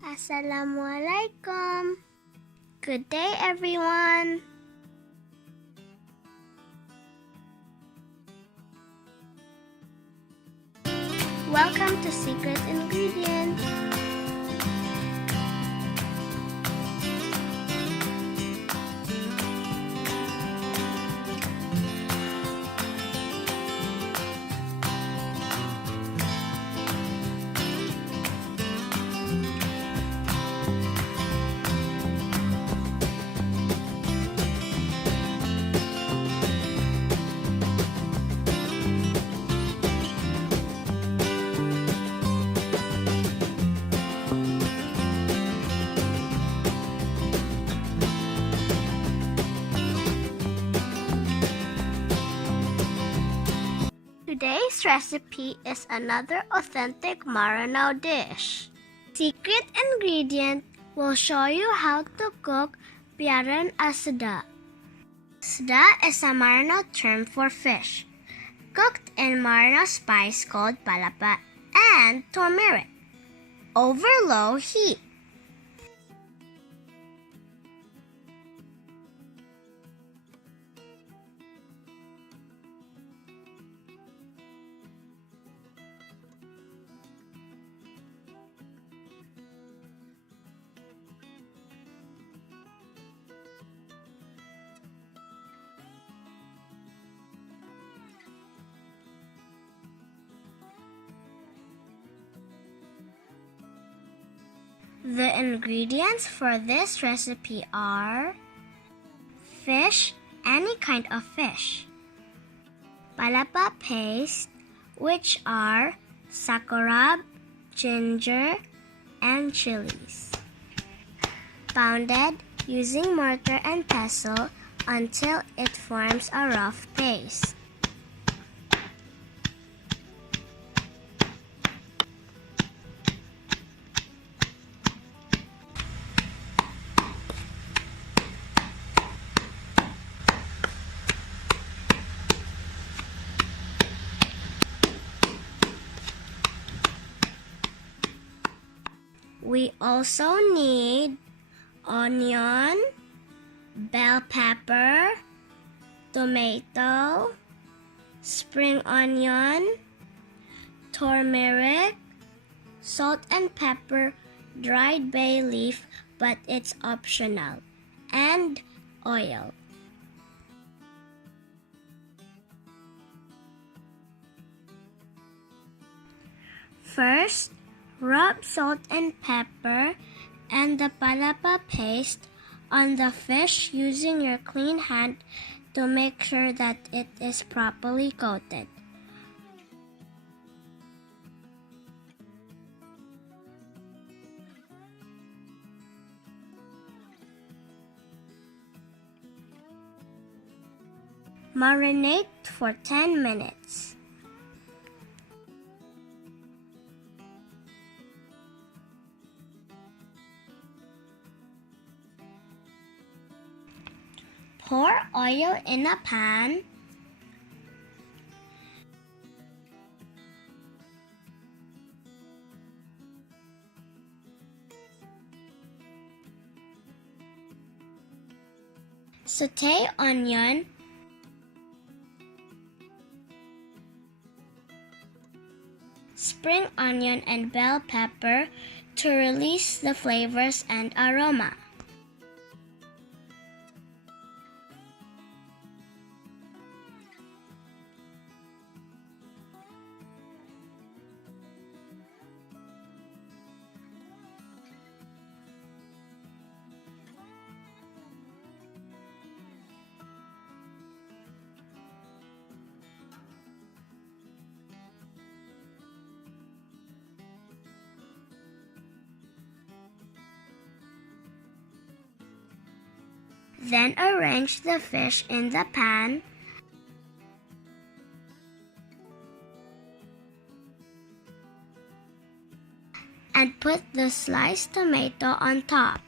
Assalamualaikum. Good day, everyone. Welcome to Secret Ingredient. Today's recipe is another authentic Meranaw dish. Secret Ingredient will show you how to cook Piaren asda. Asda is a Meranaw term for fish, cooked in Meranaw spice called palapa and turmeric over low heat. The ingredients for this recipe are fish, any kind of fish, palapa paste, which are sakurab, ginger, and chilies, pounded using mortar and pestle until it forms a rough paste. We also need onion, bell pepper, tomato, spring onion, turmeric, salt and pepper, dried bay leaf, but it's optional, and oil. First, rub salt and pepper and the palapa paste on the fish using your clean hand to make sure that it is properly coated. Marinate for 10 minutes. Pour oil in a pan. Saute onion, spring onion, and bell pepper to release the flavors and aroma. Then arrange the fish in the pan. And put the sliced tomato on top.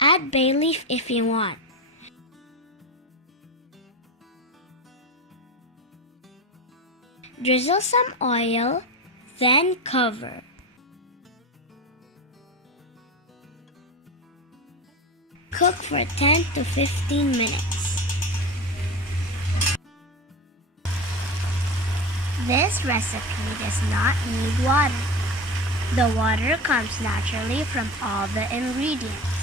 Add bay leaf if you want. Drizzle some oil, then cover. Cook for 10 to 15 minutes. This recipe does not need water. The water comes naturally from all the ingredients.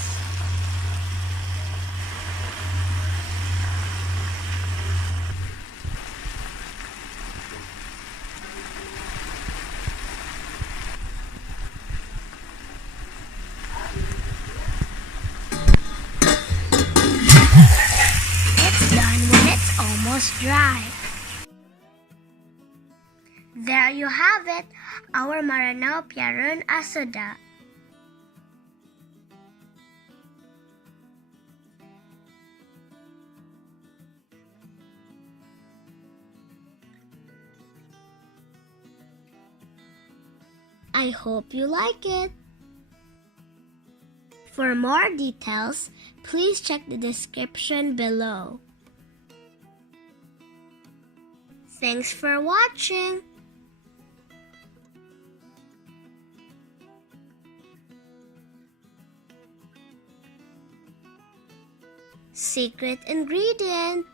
It's done when it's almost dry. There you have it, our Meranaw Piaren Asada. I hope you like it. For more details, please check the description below. Thanks for watching. Secret ingredient.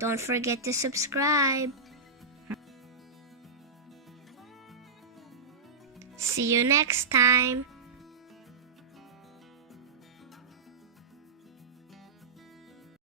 Don't forget to subscribe. See you next time.